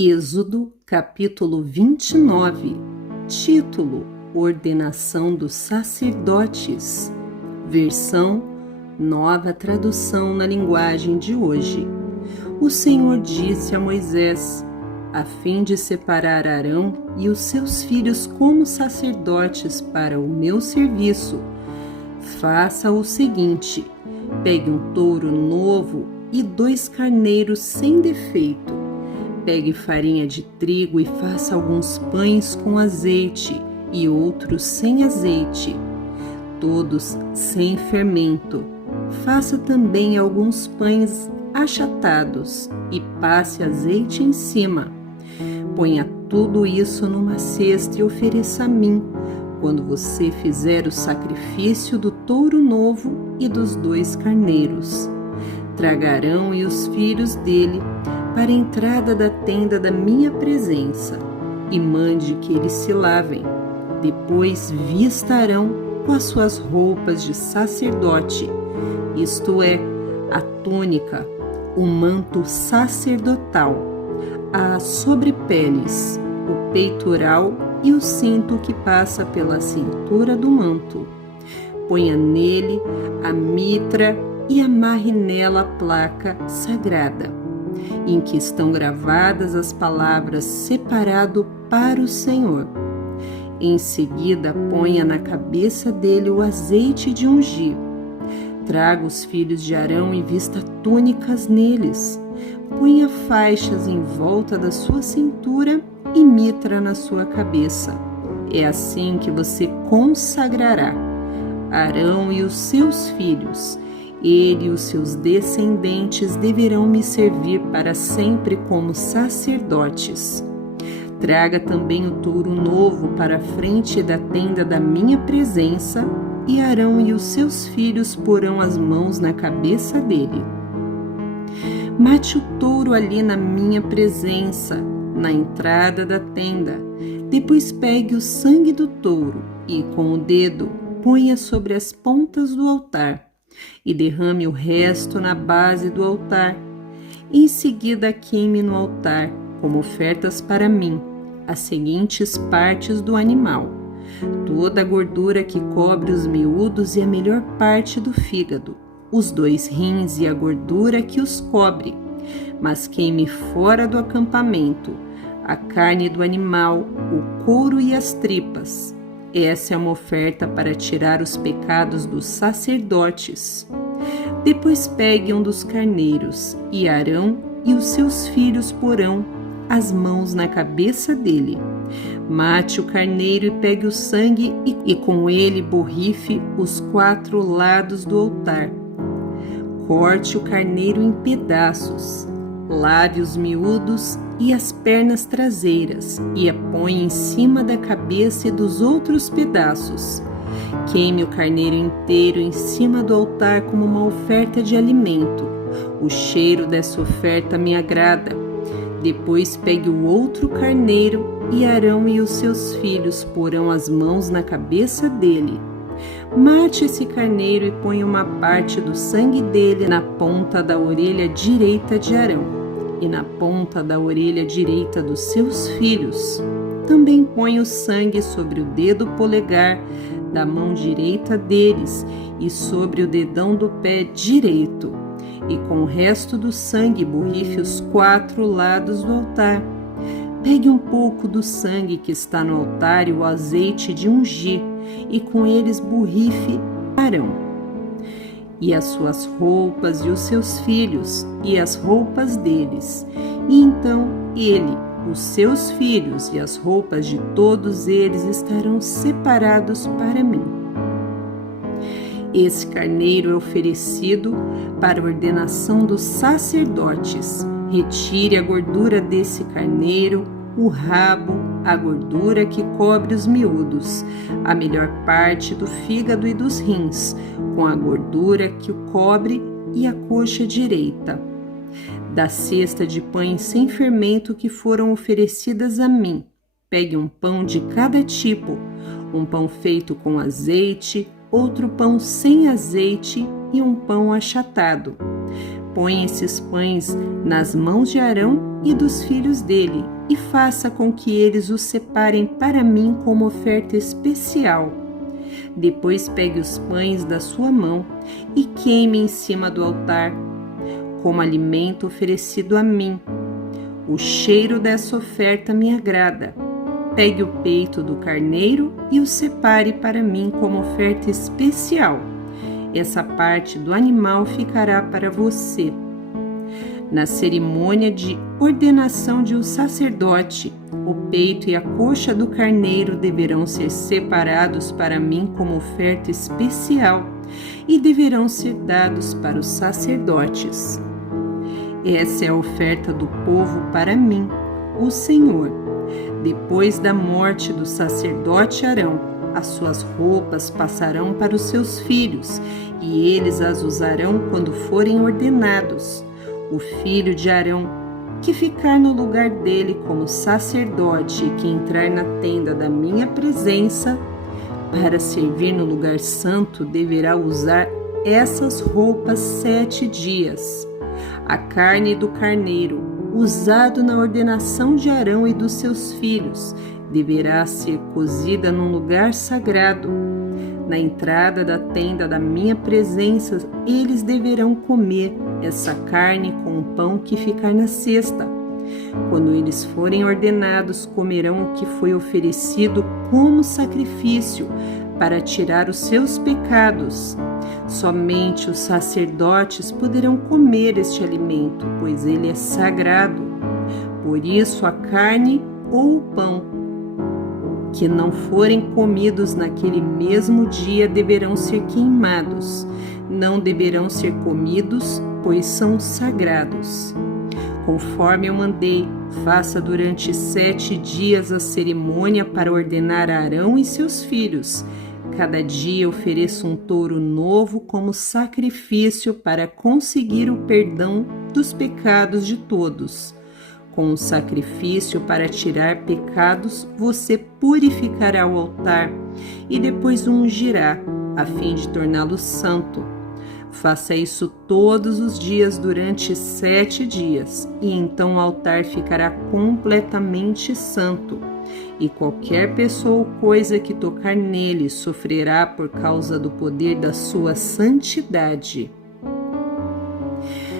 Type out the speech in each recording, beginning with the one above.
Êxodo, capítulo 29, título: Ordenação dos sacerdotes, versão Nova Tradução na linguagem de hoje. O Senhor disse a Moisés, a fim de separar Arão e os seus filhos como sacerdotes para o meu serviço, faça o seguinte: pegue um touro novo e 2 carneiros sem defeito. Pegue farinha de trigo e faça alguns pães com azeite e outros sem azeite, todos sem fermento. Faça também alguns pães achatados e passe azeite em cima. Ponha tudo isso numa cesta e ofereça a mim, quando você fizer o sacrifício do touro novo e dos 2 carneiros. Traga Arão e os filhos dele para a entrada da tenda da minha presença e mande que eles se lavem. Depois vista Arão com as suas roupas de sacerdote, isto é, a túnica, o manto sacerdotal, as sobrepeles, o peitoral e o cinto que passa pela cintura do manto. Ponha nele a mitra e amarre nela a placa sagrada, em que estão gravadas as palavras separado para o Senhor. Em seguida, ponha na cabeça dele o azeite de ungir. Traga os filhos de Arão e vista túnicas neles. Ponha faixas em volta da sua cintura e mitra na sua cabeça. É assim que você consagrará Arão e os seus filhos. Ele e os seus descendentes deverão me servir para sempre como sacerdotes. Traga também o touro novo para a frente da tenda da minha presença, e Arão e os seus filhos porão as mãos na cabeça dele. Mate o touro ali na minha presença, na entrada da tenda. Depois pegue o sangue do touro e, com o dedo, ponha sobre as pontas do altar e derrame o resto na base do altar. Em seguida, queime no altar, como ofertas para mim, as seguintes partes do animal: toda a gordura que cobre os miúdos e a melhor parte do fígado, os 2 rins e a gordura que os cobre, mas queime fora do acampamento a carne do animal, o couro e as tripas. Essa é uma oferta para tirar os pecados dos sacerdotes. Depois pegue um dos carneiros, e Arão e os seus filhos porão as mãos na cabeça dele. Mate o carneiro e pegue o sangue e com ele borrife os 4 lados do altar. Corte o carneiro em pedaços. Lave os miúdos e as pernas traseiras e a põe em cima da cabeça e dos outros pedaços. Queime o carneiro inteiro em cima do altar como uma oferta de alimento. O cheiro dessa oferta me agrada. Depois pegue o outro carneiro e Arão e os seus filhos porão as mãos na cabeça dele. Mate esse carneiro e ponha uma parte do sangue dele na ponta da orelha direita de Arão e na ponta da orelha direita dos seus filhos. Também põe o sangue sobre o dedo polegar da mão direita deles e sobre o dedão do pé direito. E com o resto do sangue borrife os 4 lados do altar. Pegue um pouco do sangue que está no altar e o azeite de ungir, e com eles borrife Arão e as suas roupas e os seus filhos e as roupas deles. E então ele, os seus filhos e as roupas de todos eles estarão separados para mim. Esse carneiro é oferecido para a ordenação dos sacerdotes. Retire a gordura desse carneiro, o rabo, a gordura que cobre os miúdos, a melhor parte do fígado e dos rins, com a gordura que o cobre e a coxa direita. Da cesta de pães sem fermento que foram oferecidas a mim, pegue um pão de cada tipo, um pão feito com azeite, outro pão sem azeite e um pão achatado. Põe esses pães nas mãos de Arão e dos filhos dele, e faça com que eles os separem para mim como oferta especial. Depois pegue os pães da sua mão e queime em cima do altar, como alimento oferecido a mim. O cheiro dessa oferta me agrada. Pegue o peito do carneiro e o separe para mim como oferta especial. Essa parte do animal ficará para você. Na cerimônia de ordenação de um sacerdote, o peito e a coxa do carneiro deverão ser separados para mim como oferta especial e deverão ser dados para os sacerdotes. Essa é a oferta do povo para mim, o Senhor. Depois da morte do sacerdote Arão, as suas roupas passarão para os seus filhos, e eles as usarão quando forem ordenados. O filho de Arão, que ficar no lugar dele como sacerdote e que entrar na tenda da minha presença, para servir no lugar santo, deverá usar essas roupas 7 dias. A carne do carneiro, usado na ordenação de Arão e dos seus filhos, deverá ser cozida num lugar sagrado. Na entrada da tenda da minha presença, eles deverão comer essa carne com o pão que ficar na cesta. Quando eles forem ordenados, comerão o que foi oferecido como sacrifício para tirar os seus pecados. Somente os sacerdotes poderão comer este alimento, pois ele é sagrado. Por isso, a carne ou o pão que não forem comidos naquele mesmo dia deverão ser queimados. Não deverão ser comidos, pois são sagrados. Conforme eu mandei, faça durante 7 dias a cerimônia para ordenar a Arão e seus filhos. Cada dia ofereça um touro novo como sacrifício para conseguir o perdão dos pecados de todos. Com o sacrifício para tirar pecados, você purificará o altar e depois o ungirá, a fim de torná-lo santo. Faça isso todos os dias durante 7 dias, e então o altar ficará completamente santo. E qualquer pessoa ou coisa que tocar nele sofrerá por causa do poder da sua santidade.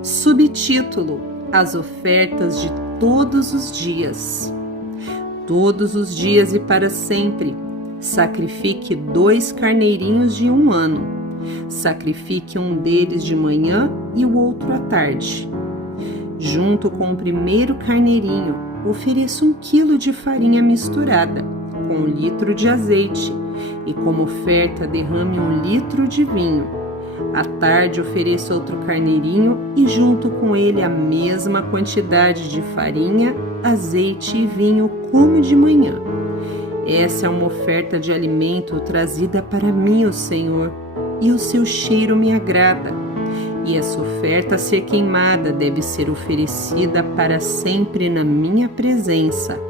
Subtítulo: As ofertas de todos os dias. Todos os dias e para sempre, sacrifique 2 carneirinhos de 1 ano. Sacrifique um deles de manhã e o outro à tarde. Junto com o primeiro carneirinho, ofereça 1 quilo de farinha misturada com 1 litro de azeite e como oferta derrame 1 litro de vinho. À tarde ofereça outro carneirinho e junto com ele a mesma quantidade de farinha, azeite e vinho como de manhã. Essa é uma oferta de alimento trazida para mim, o Senhor, e o seu cheiro me agrada. E essa oferta a ser queimada deve ser oferecida para sempre na minha presença,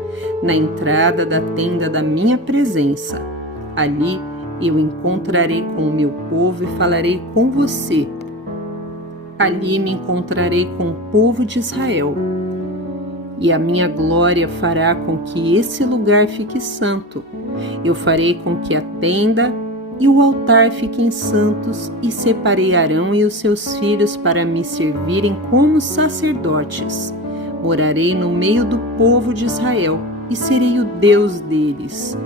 na entrada da tenda da minha presença. Ali eu encontrarei com o meu povo e falarei com você. Ali me encontrarei com o povo de Israel. E a minha glória fará com que esse lugar fique santo. Eu farei com que a tenda e o altar fiquem santos, e separei Arão e os seus filhos para me servirem como sacerdotes. Morarei no meio do povo de Israel e serei o Deus deles.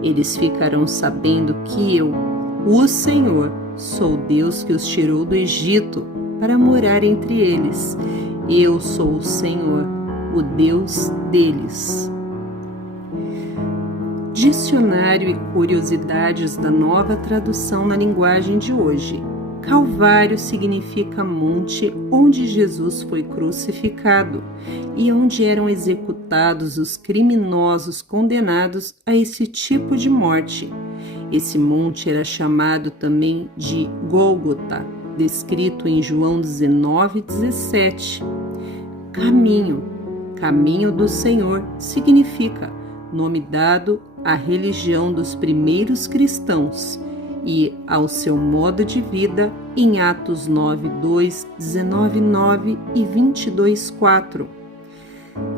Eles ficarão sabendo que eu, o Senhor, sou o Deus que os tirou do Egito para morar entre eles. Eu sou o Senhor, o Deus deles. Dicionário e curiosidades da Nova Tradução na linguagem de hoje. Calvário significa monte onde Jesus foi crucificado e onde eram executados os criminosos condenados a esse tipo de morte. Esse monte era chamado também de Gólgota, descrito em João 19:17. Caminho do Senhor significa nome dado à religião dos primeiros cristãos, e ao seu modo de vida em Atos 9:2, 19:9 e 22:4.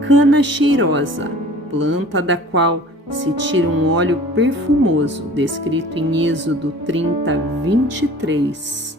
Cana cheirosa, planta da qual se tira um óleo perfumoso, descrito em Êxodo 30:23.